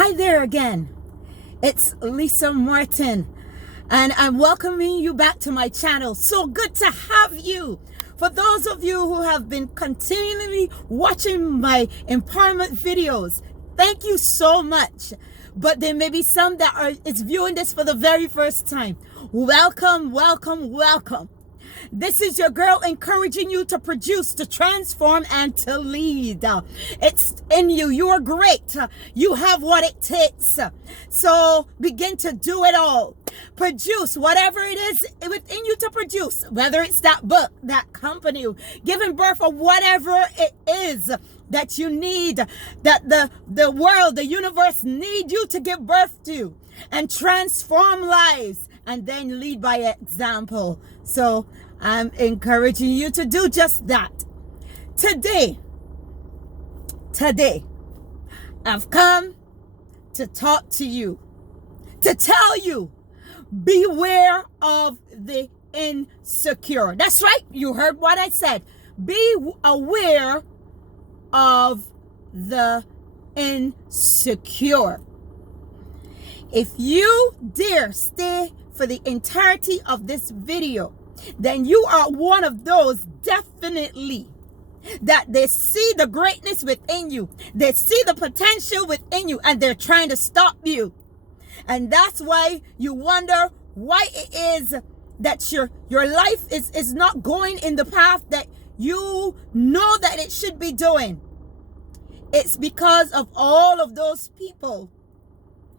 Hi there again. It's Lisa Martin, and I'm welcoming you back to my channel. So good to have you. For those of you who have been continually watching my empowerment videos, thank you so much. But there may be some that are viewing this for the very first time. Welcome, welcome, welcome. This is your girl encouraging you to produce, to transform, and to lead. It's in you. You are great. You have what it takes. So begin to do it all. Produce whatever it is within you to produce, whether it's that book, that company, giving birth, or whatever it is that you need, that the world, the universe need you to give birth to and transform lives and then lead by example. So I'm encouraging you to do just that. Today, I've come to talk to you, to tell you, beware of the insecure. That's right. You heard what I said. Be aware of the insecure. If you dare stay for the entirety of this video, then you are one of those definitely that they see the greatness within you. They see the potential within you, and they're trying to stop you. And that's why you wonder why it is that your life is not going in the path that you know that it should be doing. It's because of all of those people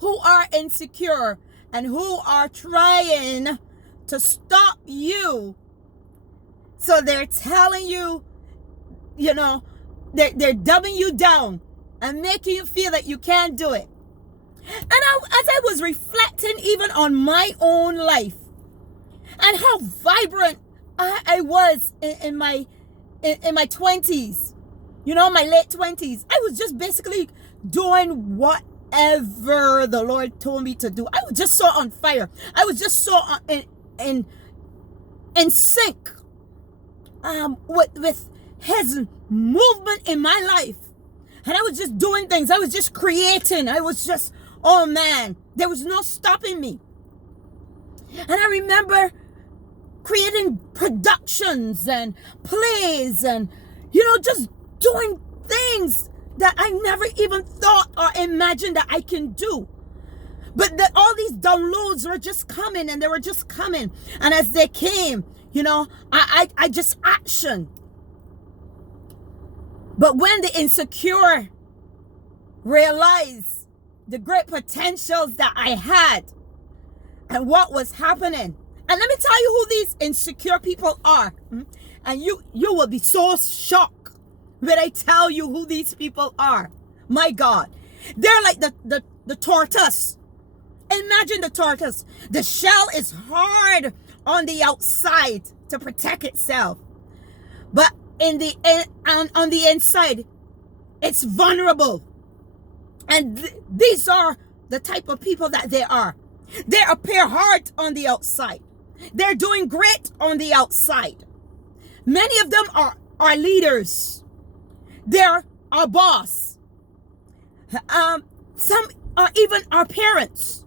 who are insecure and who are trying to stop you. So they're telling you, they're dumbing you down and making you feel that you can't do it. And as I was reflecting even on my own life and how vibrant I was in my 20s, my late 20s, I was just basically doing whatever the Lord told me to do. I was just so on fire. I was just so in sync with his movement in my life. And I was just doing things. I was just creating. I was just, oh man, there was no stopping me. And I remember creating productions and plays and, just doing things that I never even thought or imagined that I can do. But all these downloads were just coming, and they were just coming. And as they came, I just actioned. But when the insecure realized the great potentials that I had and what was happening, and let me tell you who these insecure people are, and you will be so shocked when I tell you who these people are. My God, they're like the tortoise. Imagine the tortoise. The shell is hard on the outside to protect itself, but on the inside, it's vulnerable. And these are the type of people that they are. They appear hard on the outside. They're doing great on the outside. Many of them are leaders. They're our boss. Some are even our parents.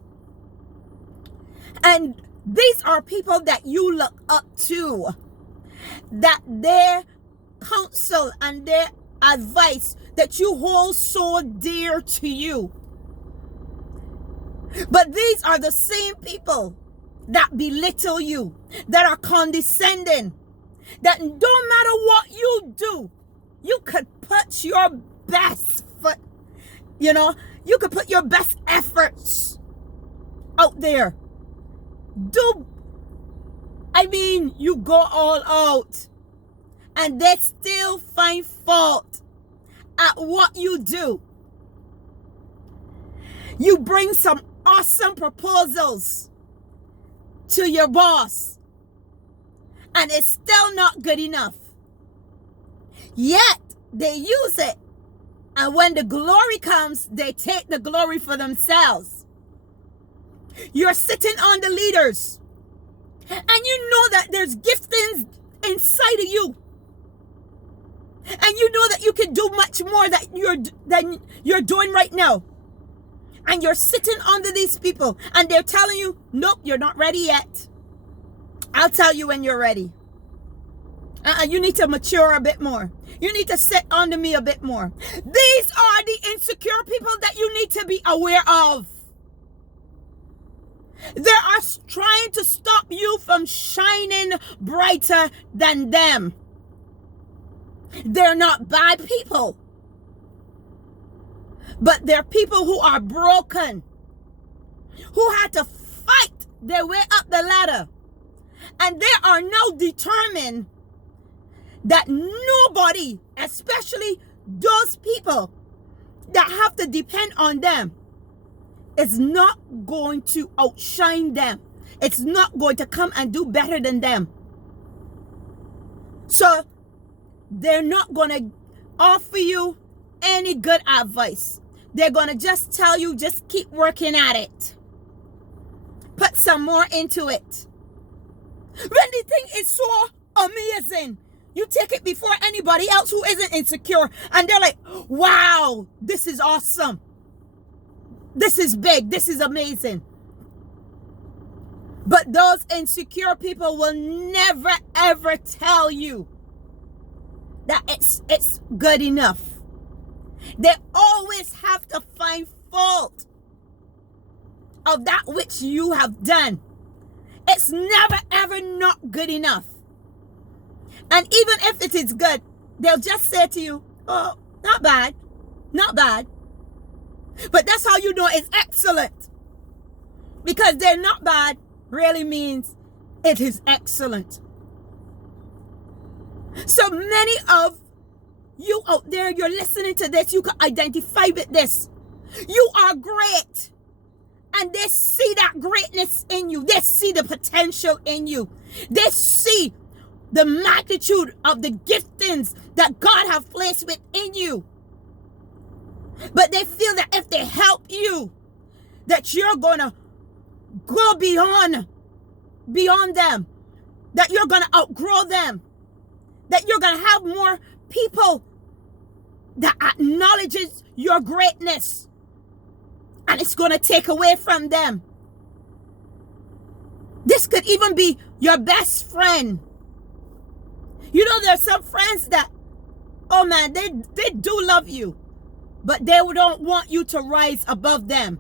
And these are people that you look up to, that their counsel and their advice that you hold so dear to you. But these are the same people that belittle you, that are condescending, that no matter what you do, you could put your best foot, you could put your best efforts out there. You go all out, and they still find fault at what you do. You bring some awesome proposals to your boss, and it's still not good enough. Yet they use it, and when the glory comes, they take the glory for themselves. You're sitting on the leaders, and you know that there's giftings inside of you, and you know that you can do much more than you're doing right now. And you're sitting under these people and they're telling you, nope, you're not ready yet. I'll tell you when you're ready. You need to mature a bit more. You need to sit under me a bit more. These are the insecure people that you need to be aware of. They are trying to stop you from shining brighter than them. They're not bad people, but they're people who are broken, who had to fight their way up the ladder. And they are now determined that nobody, especially those people that have to depend on them, is not going to outshine them. It's not going to come and do better than them. So they're not going to offer you any good advice. They're going to just tell you, just keep working at it. Put some more into it. When the thing is so amazing, you take it before anybody else who isn't insecure, and they're like, wow, this is awesome. This is big. This is amazing. But those insecure people will never, ever tell you that it's good enough. They always have to find fault of that which you have done. It's never, ever not good enough. And even if it is good, they'll just say to you, oh, not bad, not bad. But that's how you know it's excellent. Because they're not bad really means it is excellent. So many of you out there, you're listening to this, you can identify with this. You are great. And they see that greatness in you. They see the potential in you. They see the magnitude of the giftings that God has placed within you. But they feel that if they help you, that you're going to go beyond them, that you're going to outgrow them, that you're going to have more people that acknowledges your greatness, and it's going to take away from them. This could even be your best friend. You know, there's some friends that, oh man, they do love you, but they don't want you to rise above them.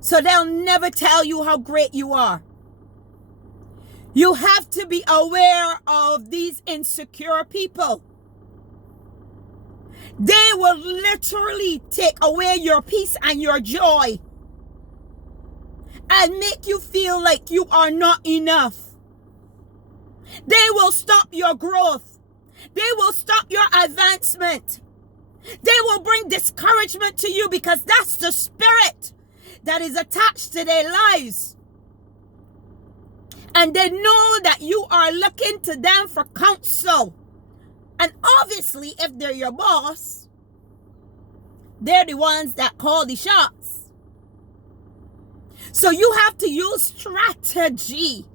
So they'll never tell you how great you are. You have to be aware of these insecure people. They will literally take away your peace and your joy and make you feel like you are not enough. They will stop your growth. They will stop your advancement. They will bring discouragement to you because that's the spirit that is attached to their lives. And they know that you are looking to them for counsel. And obviously, if they're your boss, they're the ones that call the shots. So you have to use strategy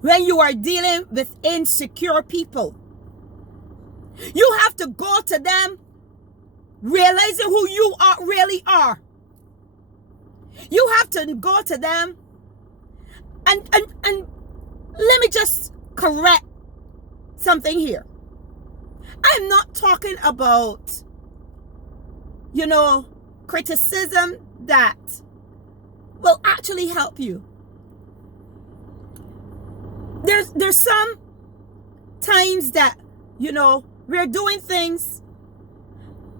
when you are dealing with insecure people. You have to go to them realizing who you really are. You have to go to them and let me just correct something here. I'm not talking about, criticism that will actually help you. There's some times that, we're doing things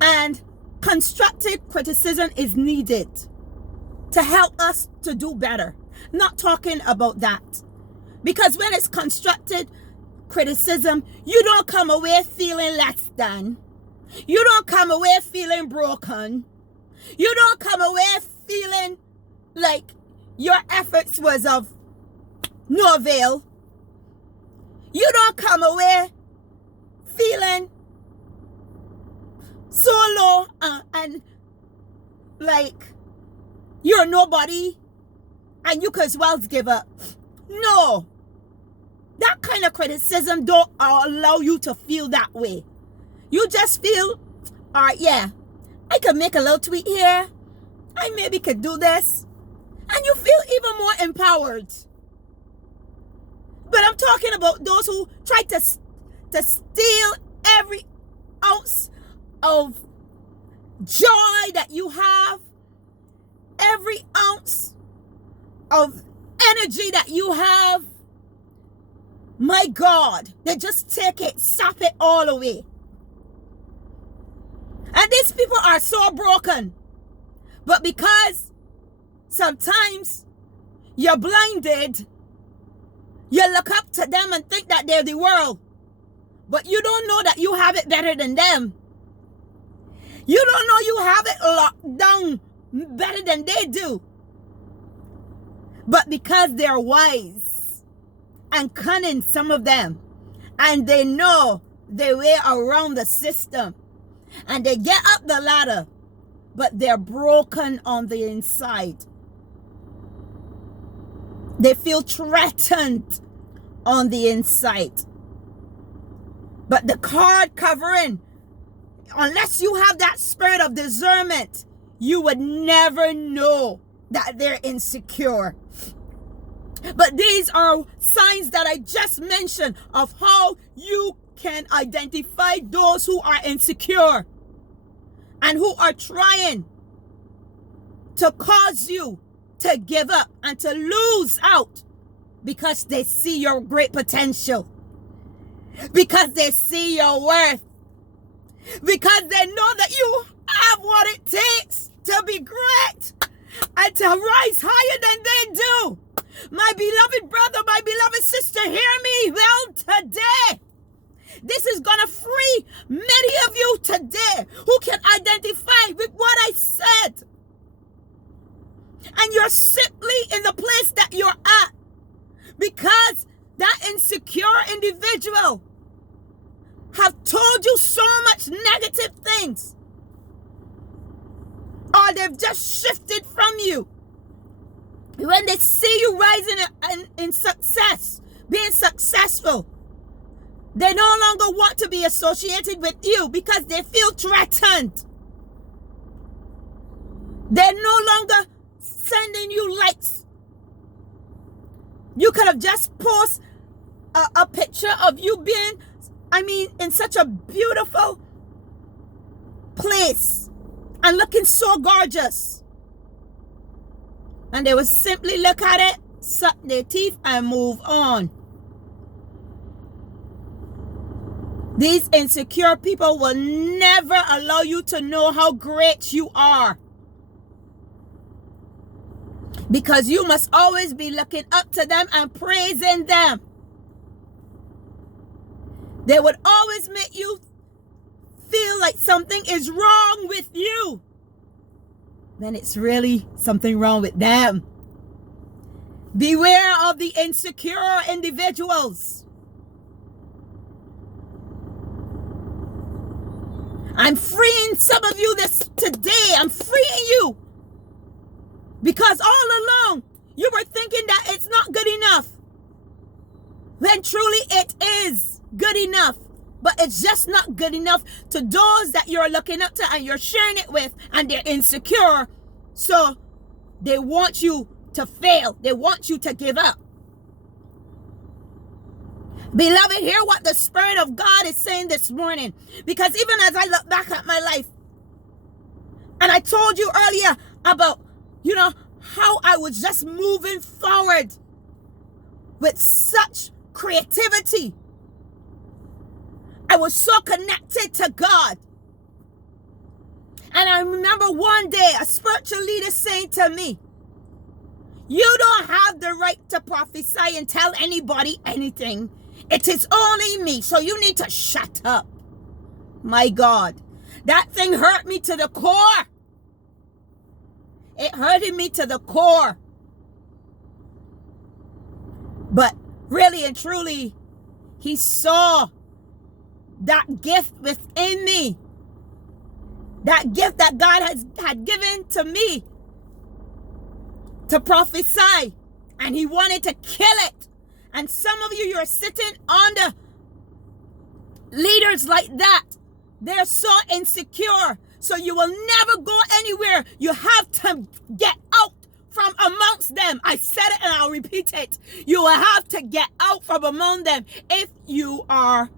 and constructive criticism is needed to help us to do better. Not talking about that. Because when it's constructive criticism, you don't come away feeling less than. You don't come away feeling broken. You don't come away feeling like your efforts was of no avail. You don't come away feeling so low and like you're nobody and you could as well give up. No. That kind of criticism don't allow you to feel that way. You just feel, all right, yeah, I could make a little tweak here. I maybe could do this. And you feel even more empowered. But I'm talking about those who try to steal every ounce of joy that you have, every ounce of energy that you have. My God, they just take it, sap it all away. And these people are so broken. But because sometimes you're blinded, you look up to them and think that they're the world. But you don't know that you have it better than them. You don't know you have it locked down better than they do. But because they're wise and cunning, some of them, and they know their way around the system, and they get up the ladder, but they're broken on the inside. They feel threatened on the inside. But the card covering, unless you have that spirit of discernment, you would never know that they're insecure. But these are signs that I just mentioned of how you can identify those who are insecure and who are trying to cause you to give up and to lose out because they see your great potential, because they see your worth, because they know that you have what it takes to be great and to rise higher than they do. My beloved brother, my beloved sister, hear me well today. This is going to free many of you today who can identify with what I said. And you're simply in the place that you're at because that insecure individual have told you so much negative things, or they've just shifted from you. When they see you rising in success, being successful, they no longer want to be associated with you because they feel threatened. They're no longer sending you likes. You could have just posted a picture of you being, in such a beautiful place and looking so gorgeous. And they would simply look at it, suck their teeth, and move on. These insecure people will never allow you to know how great you are, because you must always be looking up to them and praising them. They would always make you feel like something is wrong with you, when it's really something wrong with them. Beware of the insecure individuals. I'm freeing some of you today. I'm freeing you. Because all along, you were thinking that it's not good enough, when truly it is good enough. But it's just not good enough to those that you're looking up to and you're sharing it with, and they're insecure. So they want you to fail. They want you to give up. Beloved, hear what the Spirit of God is saying this morning. Because even as I look back at my life, and I told you earlier about, how I was just moving forward with such creativity. I was so connected to God. And I remember one day a spiritual leader saying to me, you don't have the right to prophesy and tell anybody anything. It is only me, so you need to shut up. My God, that thing hurt me to the core. It hurted me to the core. But really and truly, he saw that gift within me. That gift that God had given to me to prophesy. And he wanted to kill it. And some of you, you're sitting under leaders like that. They're so insecure. So you will never go anywhere. You have to get out from amongst them. I said it and I'll repeat it. You will have to get out from among them if you are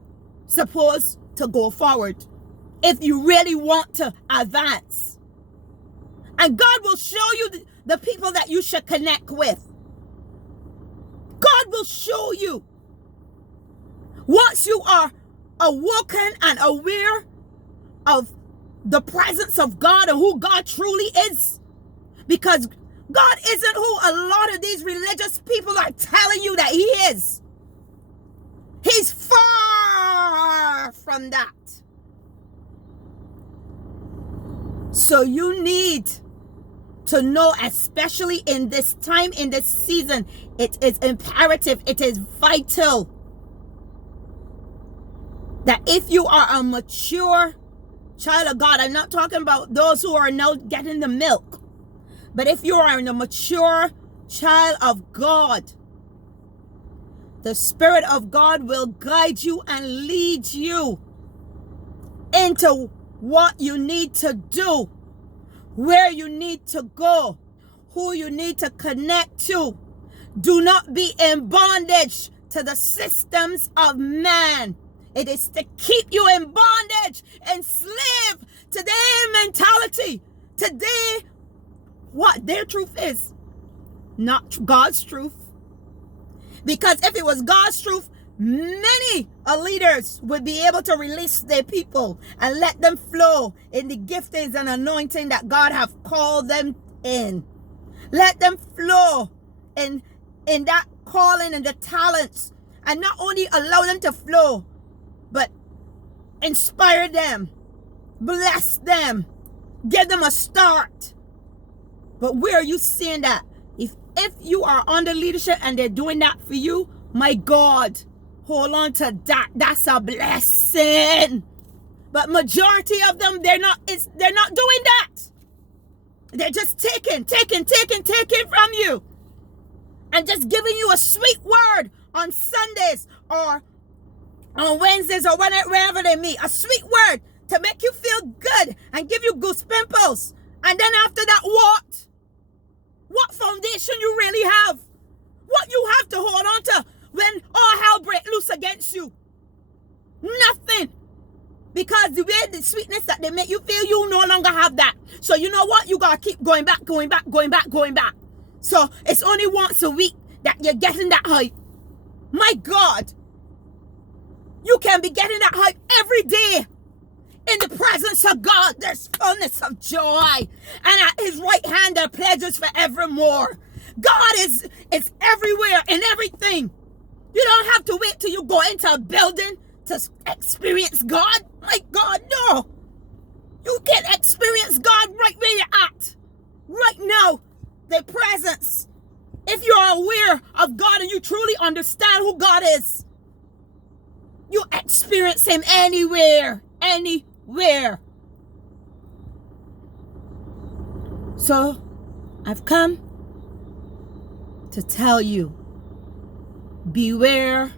supposed to go forward. If you really want to advance. And God will show you the people that you should connect with. God will show you. Once you are awoken and aware of the presence of God and who God truly is. Because God isn't who a lot of these religious people are telling you that he is. He's far from that. So you need to know, especially in this time, in this season, it is imperative, it is vital that if you are a mature child of God, I'm not talking about those who are now getting the milk, but if you are a mature child of God, the Spirit of God will guide you and lead you into what you need to do, where you need to go, who you need to connect to. Do not be in bondage to the systems of man. It is to keep you in bondage, enslaved to their mentality, to what their truth is, not God's truth. Because if it was God's truth, many leaders would be able to release their people and let them flow in the giftings and anointing that God have called them in. Let them flow in that calling and the talents, and not only allow them to flow, but inspire them, bless them, give them a start. But where are you seeing that? If you are under leadership and they're doing that for you, my God, hold on to that. That's a blessing. But majority of them, they're not doing that. They're just taking from you. And just giving you a sweet word on Sundays or on Wednesdays or wherever they meet. A sweet word to make you feel good and give you goose pimples. And then after that, what? What foundation you really have? What you have to hold on to when all hell breaks loose against you? Nothing. Because the way the sweetness that they make you feel, you no longer have that. So you know what? You got to keep going back. So it's only once a week that you're getting that hype. My God. You can be getting that hype every day. In the presence of God, there's fullness of joy. And at his right hand, there are pleasures forevermore. God is everywhere in everything. You don't have to wait till you go into a building to experience God. My God, no. You can experience God right where you're at. Right now, the presence. If you are aware of God and you truly understand who God is, you experience him anywhere. So, I've come to tell you, beware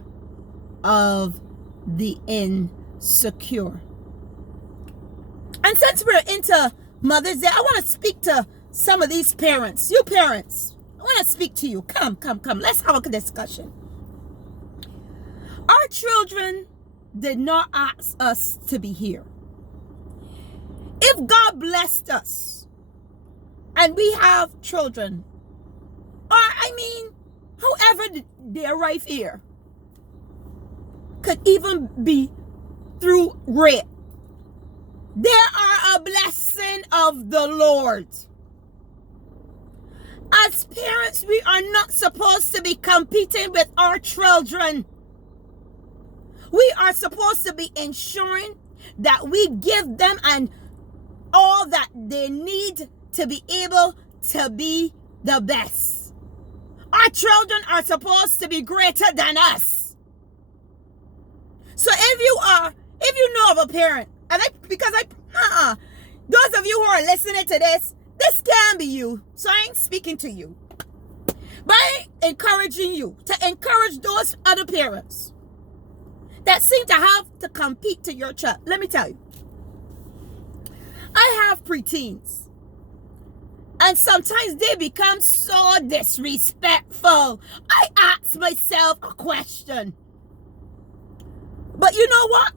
of the insecure. And since we're into Mother's Day, I want to speak to some of these parents. You parents, I want to speak to you. Come. Let's have a discussion. Our children did not ask us to be here. If God blessed us and we have children, or however they arrive here, could even be through rape, they are a blessing of the Lord. As parents, we are not supposed to be competing with our children. We are supposed to be ensuring that we give them and all that they need to be able to be the best. Our children are supposed to be greater than us. So if you know of a parent, those of you who are listening to this can be you. So I ain't speaking to you. But I'm encouraging you to encourage those other parents that seem to have to compete to your child. Let me tell you. I have preteens. And sometimes they become so disrespectful. I ask myself a question. But you know what?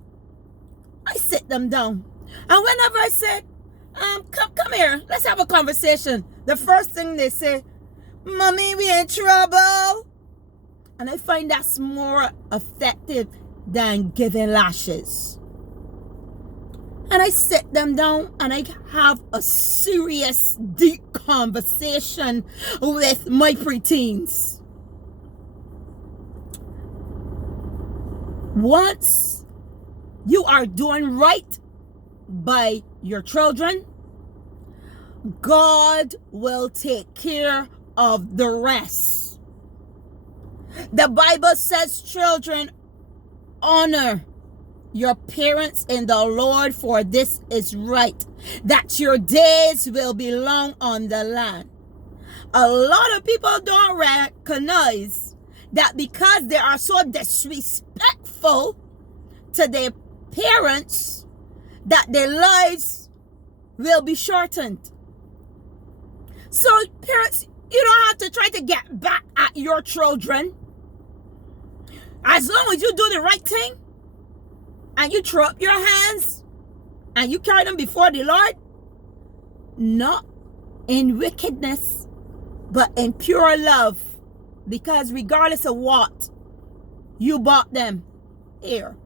I sit them down. And whenever I say, come here, let's have a conversation, the first thing they say, Mommy, we in trouble. And I find that's more effective than giving lashes. And I sit them down and I have a serious, deep conversation with my preteens. Once you are doing right by your children, God will take care of the rest. The Bible says, children, honor your parents in the Lord, for this is right, that your days will be long on the land. A lot of people don't recognize that because they are so disrespectful to their parents, that their lives will be shortened. So parents, you don't have to try to get back at your children. As long as you do the right thing, and you throw up your hands, and you carry them before the Lord, not in wickedness, but in pure love. Because regardless of what, you bought them here.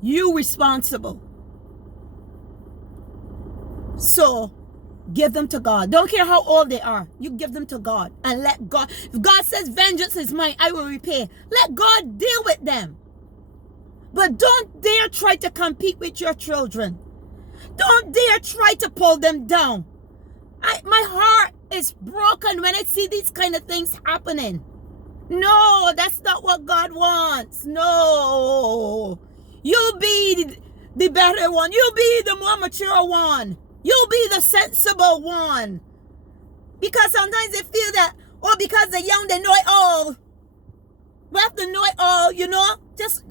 You responsible. So, give them to God. Don't care how old they are. You give them to God. And let God, if God says, vengeance is mine, I will repay. Let God deal with them. But don't dare try to compete with your children. Don't dare try to pull them down. My heart is broken when I see these kind of things happening. No, that's not what God wants. No. You'll be the better one. You'll be the more mature one. You'll be the sensible one. Because sometimes they feel that, oh, because they're young, they know it all. We have to know it all, you know. Just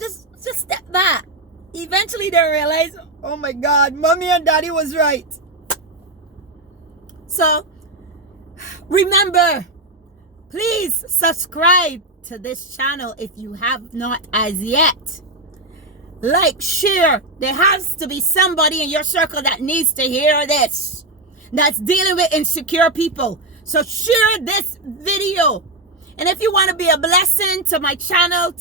step back. Eventually they realize, oh my God, Mommy and Daddy was right. So, remember, please subscribe to this channel if you have not as yet. Like, share. There has to be somebody in your circle that needs to hear this, that's dealing with insecure people. So share this video. And if you want to be a blessing to my channel,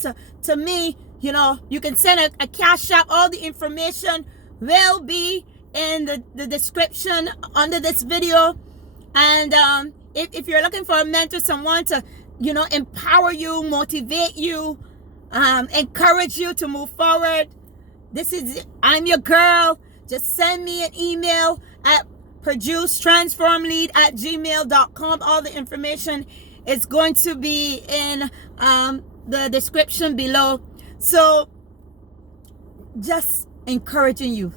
to me, you know, you can send a cash app. All the information will be in the description under this video. And if you're looking for a mentor, someone to, you know, empower you, motivate you, encourage you to move forward, I'm your girl. Just send me an email at producetransformlead@gmail.com. All the information is going to be in the description below. So, just encouraging you.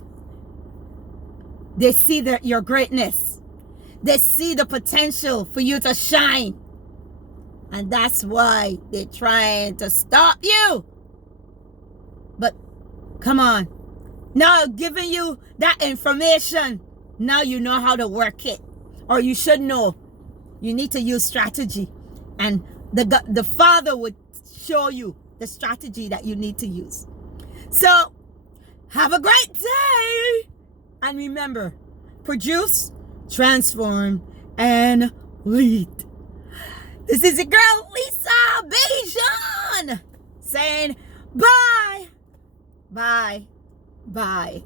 They see your greatness. They see the potential for you to shine. And that's why they're trying to stop you. But, come on. Now, giving you that information, now you know how to work it. Or you should know. You need to use strategy. And the Father would show you the strategy that you need to use. So, have a great day. And remember, produce, transform, and lead. This is your girl, Lisa Bejan, saying bye, bye, bye.